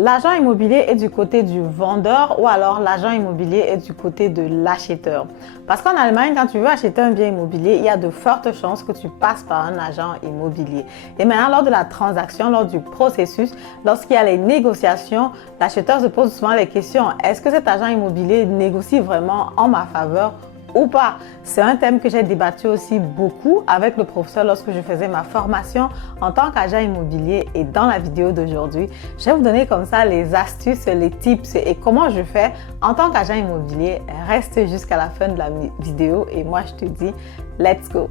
L'agent immobilier est du côté du vendeur ou alors l'agent immobilier est du côté de l'acheteur. Parce qu'en Allemagne, quand tu veux acheter un bien immobilier, il y a de fortes chances que tu passes par un agent immobilier. Et maintenant, lors de la transaction, lors du processus, lorsqu'il y a les négociations, l'acheteur se pose souvent les questions. Est-ce que cet agent immobilier négocie vraiment en ma faveur ou pas? C'est un thème que j'ai débattu aussi beaucoup avec le professeur lorsque je faisais ma formation en tant qu'agent immobilier. Et dans la vidéo d'aujourd'hui, je vais vous donner comme ça les astuces, les tips et comment je fais en tant qu'agent immobilier. Reste jusqu'à la fin de la vidéo et moi je te dis let's go!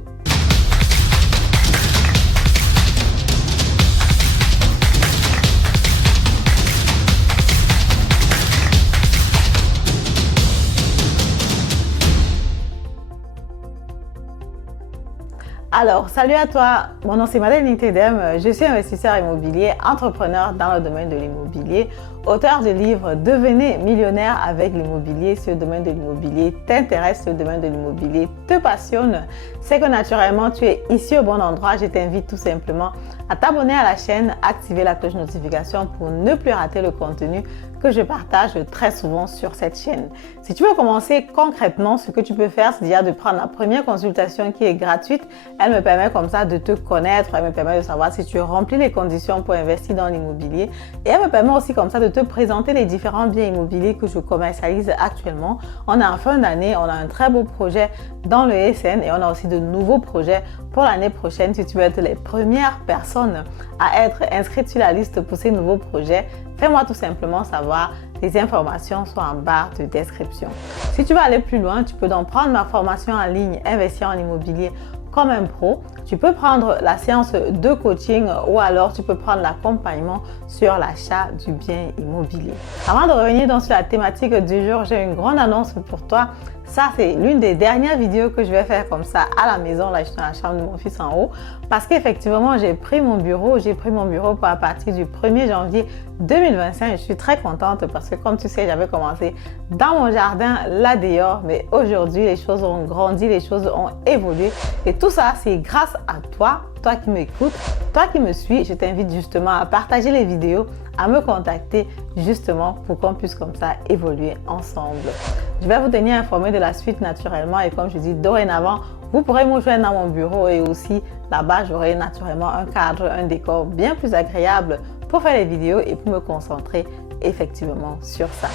Alors, salut à toi, mon nom c'est Madeleine Tedem, je suis investisseur immobilier, entrepreneur dans le domaine de l'immobilier, auteur du livre Devenez millionnaire avec l'immobilier. Si le domaine de l'immobilier t'intéresse, si le domaine de l'immobilier te passionne, c'est que naturellement tu es ici au bon endroit. Je t'invite tout simplement à t'abonner à la chaîne, activer la cloche notification pour ne plus rater le contenu que je partage très souvent sur cette chaîne. Si tu veux commencer concrètement, ce que tu peux faire, c'est déjà de prendre la première consultation qui est gratuite. Elle me permet comme ça de te connaître, elle me permet de savoir si tu remplis les conditions pour investir dans l'immobilier et elle me permet aussi comme ça de te présenter les différents biens immobiliers que je commercialise actuellement. On est en fin d'année, on a un très beau projet dans le SN et on a aussi de nouveaux projets pour l'année prochaine. Si tu veux être les premières personnes à être inscrites sur la liste pour ces nouveaux projets, fais-moi tout simplement savoir. Les informations sont en barre de description. Si tu veux aller plus loin, tu peux donc prendre ma formation en ligne Investir en immobilier comme un pro. Tu peux prendre la séance de coaching ou alors tu peux prendre l'accompagnement sur l'achat du bien immobilier. Avant de revenir donc sur la thématique du jour, j'ai une grande annonce pour toi. Ça, c'est l'une des dernières vidéos que je vais faire comme ça à la maison. Là, je suis dans la chambre de mon fils en haut parce qu'effectivement, j'ai pris mon bureau pour à partir du 1er janvier 2025. Je suis très contente parce que comme tu sais, j'avais commencé dans mon jardin là dehors, mais aujourd'hui, les choses ont grandi, les choses ont évolué et tout ça, c'est grâce à toi, toi qui m'écoutes, toi qui me suis. Je t'invite justement à partager les vidéos, à me contacter justement pour qu'on puisse comme ça évoluer ensemble. Je vais vous tenir informé de la suite naturellement et comme je dis dorénavant, vous pourrez me joindre dans mon bureau et aussi là-bas, j'aurai naturellement un cadre, un décor bien plus agréable pour faire les vidéos et pour me concentrer effectivement sur ça.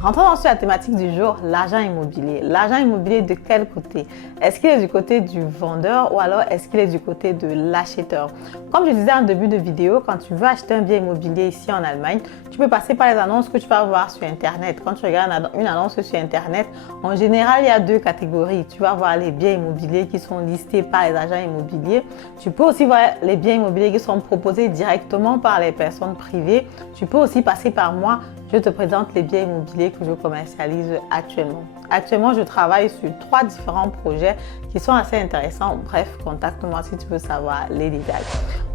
Rentrons sur la thématique du jour, l'agent immobilier. L'agent immobilier de quel côté? Est-ce qu'il est du côté du vendeur ou alors est-ce qu'il est du côté de l'acheteur? Comme je disais en début de vidéo, quand tu veux acheter un bien immobilier ici en Allemagne, tu peux passer par les annonces que tu vas voir sur Internet. Quand tu regardes une annonce sur Internet, en général, il y a deux catégories. Tu vas voir les biens immobiliers qui sont listés par les agents immobiliers. Tu peux aussi voir les biens immobiliers qui sont proposés directement par les personnes privées. Tu peux aussi passer par moi. Je te présente les biens immobiliers que je commercialise actuellement. Actuellement, je travaille sur 3 différents projets qui sont assez intéressants. Bref, contacte-moi si tu veux savoir les détails.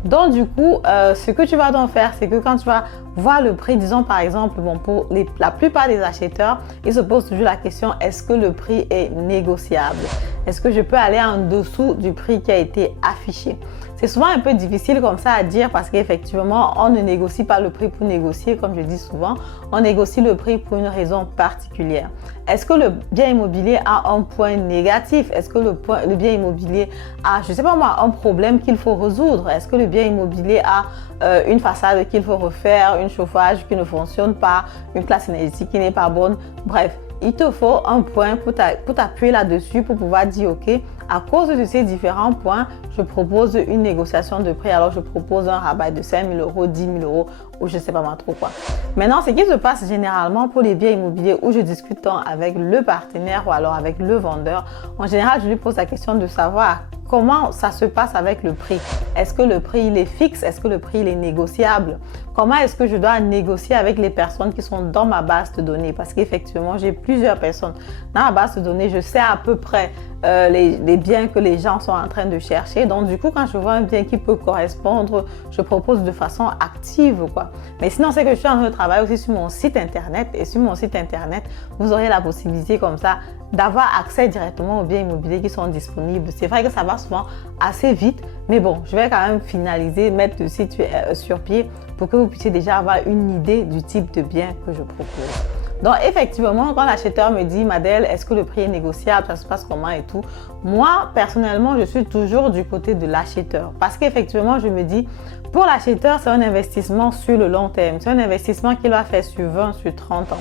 Donc du coup, ce que tu vas donc faire, c'est que quand tu vas voir le prix, disons par exemple, bon, pour la plupart des acheteurs, ils se posent toujours la question, est-ce que le prix est négociable? Est-ce que je peux aller en dessous du prix qui a été affiché? C'est souvent un peu difficile comme ça à dire parce qu'effectivement, on ne négocie pas le prix pour négocier, comme je dis souvent, on négocie le prix pour une raison particulière. Est-ce que le bien immobilier a un point négatif? Est-ce que le bien immobilier a, je ne sais pas moi, un problème qu'il faut résoudre? Est-ce que le bien immobilier a une façade qu'il faut refaire, un chauffage qui ne fonctionne pas, une classe énergétique qui n'est pas bonne? Bref, il te faut un point pour t'appuyer là-dessus pour pouvoir dire ok, à cause de ces différents points, je propose une négociation de prix. Alors, je propose un rabat de 5 000 euros, 10 000 euros ou je ne sais pas moi trop quoi. Maintenant, ce qui se passe généralement pour les biens immobiliers où je discute avec le partenaire ou alors avec le vendeur, en général, je lui pose la question de savoir comment ça se passe avec le prix. Est-ce que le prix il est fixe? Est-ce que le prix il est négociable? Comment est-ce que je dois négocier avec les personnes qui sont dans ma base de données? Parce qu'effectivement, j'ai plusieurs personnes dans ma base de données. Je sais à peu près les biens que les gens sont en train de chercher. Donc, du coup, quand je vois un bien qui peut correspondre, je propose de façon active, quoi. Mais sinon, c'est que je suis en train de travailler aussi sur mon site internet. Et sur mon site internet, vous aurez la possibilité comme ça d'avoir accès directement aux biens immobiliers qui sont disponibles. C'est vrai que ça va souvent assez vite, mais bon, je vais quand même finaliser, mettre le site sur pied pour pour que vous puissiez déjà avoir une idée du type de bien que je propose. Donc effectivement, quand l'acheteur me dit « Madèle, est-ce que le prix est négociable? Ça se passe comment et tout ?» Moi, personnellement, je suis toujours du côté de l'acheteur. Parce qu'effectivement, je me dis, pour l'acheteur, c'est un investissement sur le long terme. C'est un investissement qu'il va faire sur 20, sur 30 ans.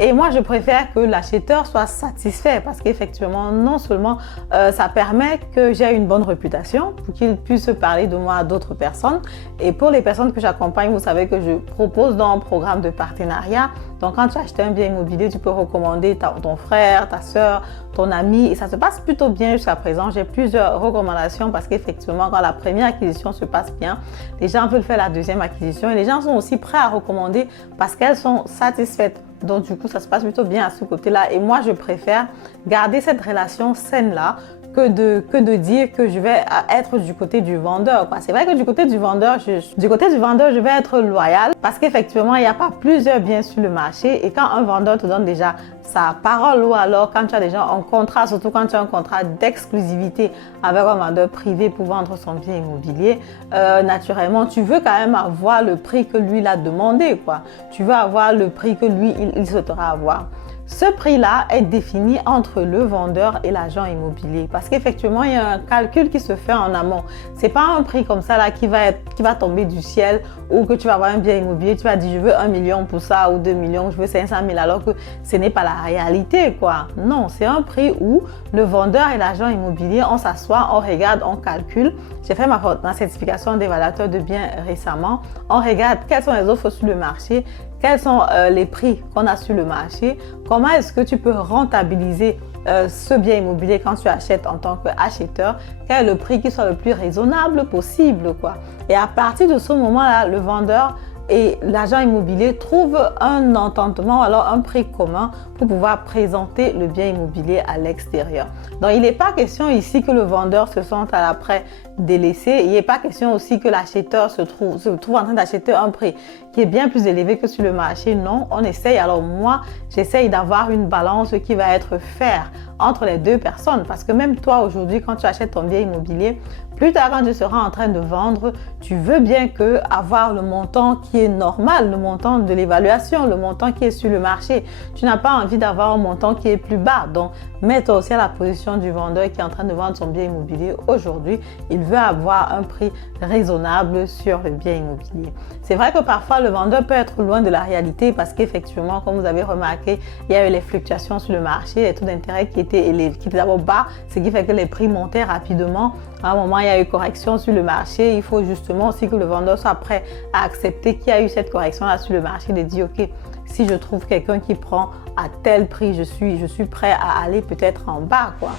Et moi, je préfère que l'acheteur soit satisfait parce qu'effectivement, non seulement ça permet que j'ai une bonne réputation pour qu'il puisse parler de moi à d'autres personnes. Et pour les personnes que j'accompagne, vous savez que je propose dans un programme de partenariat. Donc, quand tu achètes un bien immobilier, tu peux recommander ton frère, ta soeur, ton ami. Et ça se passe plutôt bien jusqu'à présent. J'ai plusieurs recommandations parce qu'effectivement, quand la première acquisition se passe bien, les gens veulent faire la deuxième acquisition. Et les gens sont aussi prêts à recommander parce qu'elles sont satisfaites. Donc, du coup, ça se passe plutôt bien à ce côté-là. Et moi, je préfère garder cette relation saine-là que de dire que je vais être du côté du vendeur. C'est vrai que du côté du vendeur, je vais être loyale parce qu'effectivement, il n'y a pas plusieurs biens sur le marché. Et quand un vendeur te donne déjà sa parole ou alors quand tu as déjà un contrat, surtout quand tu as un contrat d'exclusivité avec un vendeur privé pour vendre son bien immobilier, naturellement, tu veux quand même avoir le prix que lui l'a demandé, quoi. Tu veux avoir le prix que lui, il souhaitera avoir. Ce prix-là est défini entre le vendeur et l'agent immobilier parce qu'effectivement, il y a un calcul qui se fait en amont. Ce n'est pas un prix comme ça là, qui va tomber du ciel ou que tu vas avoir un bien immobilier, tu vas dire je veux 1 million pour ça ou 2 millions, je veux 500 000 alors que ce n'est pas la réalité, quoi. Non, c'est un prix où le vendeur et l'agent immobilier, on s'assoit, on regarde, on calcule. J'ai fait ma certification d'évaluateur de biens récemment. On regarde quelles sont les offres sur le marché, quels sont les prix qu'on a sur le marché, comment est-ce que tu peux rentabiliser ce bien immobilier quand tu achètes en tant qu'acheteur, quel est le prix qui soit le plus raisonnable possible, quoi. Et à partir de ce moment-là, le vendeur et l'agent immobilier trouve un entendement, alors un prix commun pour pouvoir présenter le bien immobilier à l'extérieur. Donc, il n'est pas question ici que le vendeur se sente à l'après délaissé. Il n'est pas question aussi que l'acheteur se trouve en train d'acheter un prix qui est bien plus élevé que sur le marché. Non, on essaye. Alors moi, j'essaye d'avoir une balance qui va être fair entre les deux personnes. Parce que même toi, aujourd'hui, quand tu achètes ton bien immobilier, plus tard, quand tu seras en train de vendre, tu veux bien que avoir le montant qui est normal, le montant de l'évaluation, le montant qui est sur le marché. Tu n'as pas envie d'avoir un montant qui est plus bas. Donc, mets-toi aussi à la position du vendeur qui est en train de vendre son bien immobilier aujourd'hui. Il veut avoir un prix raisonnable sur le bien immobilier. C'est vrai que parfois, le vendeur peut être loin de la réalité parce qu'effectivement, comme vous avez remarqué, il y a eu les fluctuations sur le marché, les taux d'intérêt qui étaient élevés, qui étaient d'abord bas, ce qui fait que les prix montaient rapidement. À un moment, il y a eu correction sur le marché. Il faut justement aussi que le vendeur soit prêt à accepter qu'il y a eu cette correction-là sur le marché, de dire, OK, si je trouve quelqu'un qui prend à tel prix, je suis prêt à aller peut-être en bas, quoi.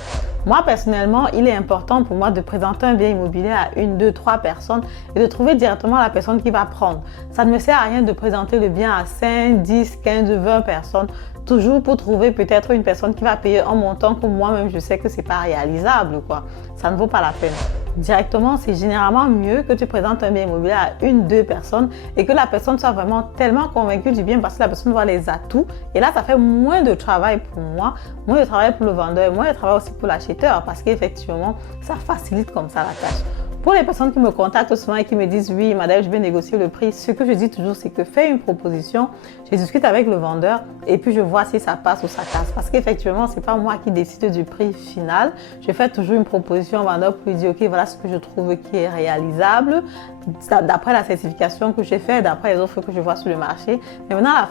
Moi, personnellement, il est important pour moi de présenter un bien immobilier à 1, 2, 3 personnes et de trouver directement la personne qui va prendre. Ça ne me sert à rien de présenter le bien à 5, 10, 15, 20 personnes, toujours pour trouver peut-être une personne qui va payer un montant que moi-même, je sais que ce n'est pas réalisable, quoi. Ça ne vaut pas la peine. Directement, c'est généralement mieux que tu présentes un bien immobilier à 1, 2 personnes et que la personne soit vraiment tellement convaincue du bien parce que la personne voit les atouts. Et là, ça fait moins de travail pour moi, moins de travail pour le vendeur, moins de travail aussi pour l'acheteur parce qu'effectivement, ça facilite comme ça la tâche. Pour les personnes qui me contactent souvent et qui me disent « Oui, madame, je vais négocier le prix », ce que je dis toujours, c'est que fais une proposition, je discute avec le vendeur et puis je vois si ça passe ou ça casse. Parce qu'effectivement, ce n'est pas moi qui décide du prix final. Je fais toujours une proposition au vendeur pour lui dire « Ok, voilà ce que je trouve qui est réalisable d'après la certification que j'ai faite, d'après les offres que je vois sur le marché. » Mais maintenant, à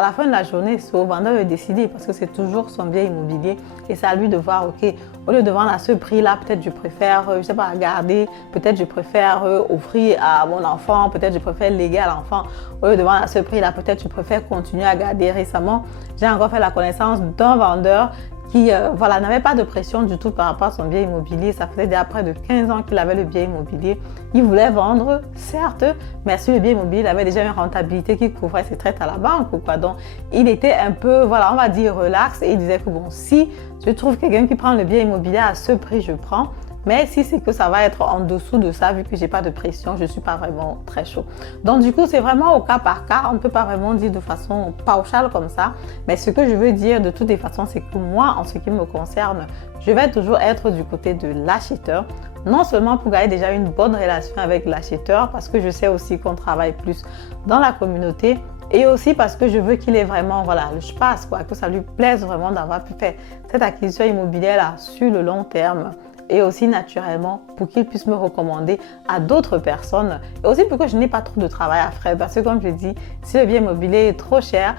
la fin de la journée, c'est au vendeur de décider parce que c'est toujours son bien immobilier et c'est à lui de voir « Ok, au lieu de vendre à ce prix-là, peut-être je préfère, je ne sais pas, garder. Peut-être je préfère offrir à mon enfant, peut-être je préfère léguer à l'enfant. Au lieu de vendre à ce prix-là, peut-être je préfère continuer à garder. Récemment, j'ai encore fait la connaissance d'un vendeur qui n'avait pas de pression du tout par rapport à son bien immobilier. Ça faisait déjà près de 15 ans qu'il avait le bien immobilier. Il voulait vendre, certes, mais sur le bien immobilier, il avait déjà une rentabilité qui couvrait ses traites à la banque, quoi. Donc, il était un peu, voilà, on va dire relax et il disait que bon, si je trouve quelqu'un qui prend le bien immobilier à ce prix, je prends. Mais si c'est que ça va être en dessous de ça, vu que j'ai pas de pression, je suis pas vraiment très chaud. Donc du coup, c'est vraiment au cas par cas. On ne peut pas vraiment dire de façon pauschale comme ça. Mais ce que je veux dire de toutes les façons, c'est que moi, en ce qui me concerne, je vais toujours être du côté de l'acheteur. Non seulement pour garder déjà une bonne relation avec l'acheteur, parce que je sais aussi qu'on travaille plus dans la communauté, et aussi parce que je veux qu'il ait vraiment, voilà, le passe, quoi, que ça lui plaise vraiment d'avoir pu faire cette acquisition immobilière-là sur le long terme. Et aussi naturellement pour qu'il puisse me recommander à d'autres personnes. Et aussi pour que je n'ai pas trop de travail à faire. Parce que comme je dis, si le bien immobilier est trop cher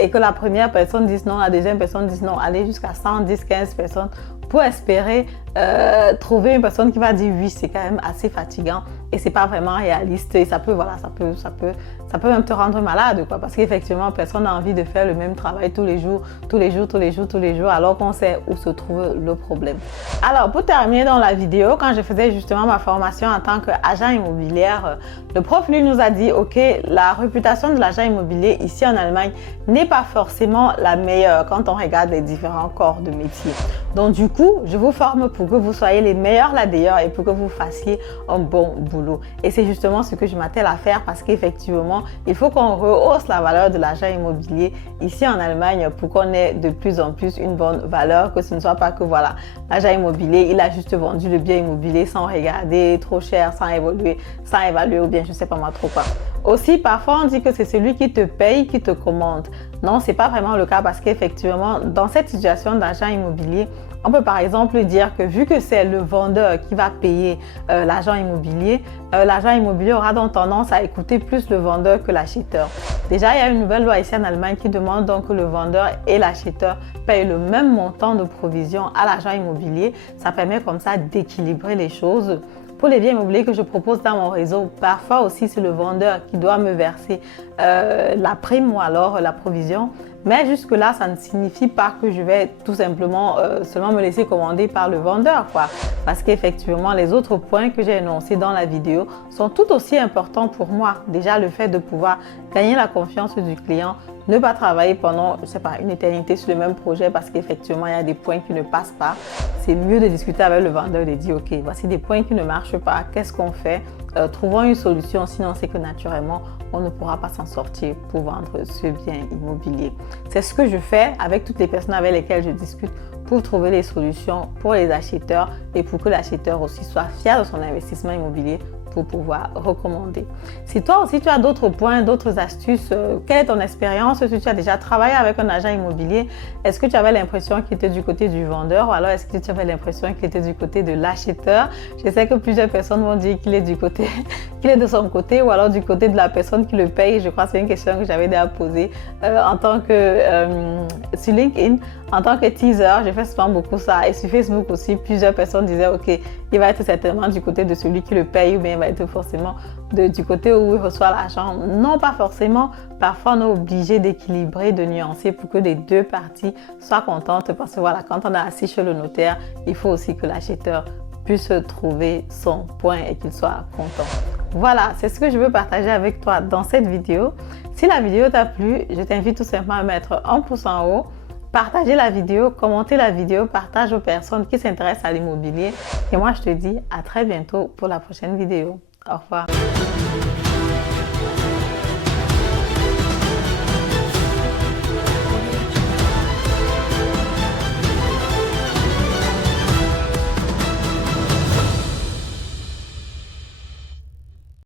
et que la première personne dise non, la deuxième personne dise non, aller jusqu'à 110, 15 personnes pour espérer trouver une personne qui va dire oui, c'est quand même assez fatigant et c'est pas vraiment réaliste et ça peut même te rendre malade, quoi, parce qu'effectivement personne n'a envie de faire le même travail tous les jours alors qu'on sait où se trouve le problème. Alors pour terminer dans la vidéo, quand je faisais justement ma formation en tant qu'agent immobilier, le prof lui nous a dit ok, la réputation de l'agent immobilier ici en Allemagne n'est pas forcément la meilleure quand on regarde les différents corps de métier. Donc du coup, je vous forme pour que vous soyez les meilleurs là-dedans et pour que vous fassiez un bon boulot. Et c'est justement ce que je m'attelle à faire parce qu'effectivement, il faut qu'on rehausse la valeur de l'agent immobilier ici en Allemagne pour qu'on ait de plus en plus une bonne valeur, que ce ne soit pas que voilà, l'agent immobilier, il a juste vendu le bien immobilier sans regarder, trop cher, sans évaluer ou bien je sais pas moi trop quoi. Aussi, parfois on dit que c'est celui qui te paye qui te commande. Non, c'est pas vraiment le cas parce qu'effectivement, dans cette situation d'agent immobilier, on peut par exemple dire que vu que c'est le vendeur qui va payer l'agent immobilier aura donc tendance à écouter plus le vendeur que l'acheteur. Déjà, il y a une nouvelle loi ici en Allemagne qui demande donc que le vendeur et l'acheteur payent le même montant de provision à l'agent immobilier. Ça permet comme ça d'équilibrer les choses. Pour les biens immobiliers que je propose dans mon réseau, parfois aussi c'est le vendeur qui doit me verser la prime ou alors la provision. Mais jusque-là, ça ne signifie pas que je vais tout simplement seulement me laisser commander par le vendeur, quoi. Parce qu'effectivement, les autres points que j'ai énoncés dans la vidéo sont tout aussi importants pour moi. Déjà, le fait de pouvoir gagner la confiance du client, ne pas travailler pendant, je sais pas, une éternité sur le même projet parce qu'effectivement, il y a des points qui ne passent pas. C'est mieux de discuter avec le vendeur et de dire, OK, voici des points qui ne marchent pas, qu'est-ce qu'on fait? Trouvons une solution, sinon c'est que naturellement, on ne pourra pas s'en sortir pour vendre ce bien immobilier. C'est ce que je fais avec toutes les personnes avec lesquelles je discute pour trouver les solutions pour les acheteurs et pour que l'acheteur aussi soit fier de son investissement immobilier pour pouvoir recommander. Si toi aussi tu as d'autres points, d'autres astuces, quelle est ton expérience? Si tu as déjà travaillé avec un agent immobilier, est-ce que tu avais l'impression qu'il était du côté du vendeur ou alors est-ce que tu avais l'impression qu'il était du côté de l'acheteur? Je sais que plusieurs personnes vont dire qu'il est du côté, qu'il est de son côté ou alors du côté de la personne qui le paye. Je crois que c'est une question que j'avais déjà posée en tant que sur LinkedIn, en tant que teaser. Je fais souvent beaucoup ça et sur Facebook aussi, plusieurs personnes disaient ok, il va être certainement du côté de celui qui le paye ou bien il va être forcément du côté où il reçoit l'argent. Non, pas forcément. Parfois, on est obligé d'équilibrer, de nuancer pour que les deux parties soient contentes parce que voilà, quand on est assis chez le notaire, il faut aussi que l'acheteur puisse trouver son point et qu'il soit content. Voilà, c'est ce que je veux partager avec toi dans cette vidéo. Si la vidéo t'a plu, je t'invite tout simplement à mettre un pouce en haut, partager la vidéo, commenter la vidéo, partage aux personnes qui s'intéressent à l'immobilier. Et moi, je te dis à très bientôt pour la prochaine vidéo. Au revoir.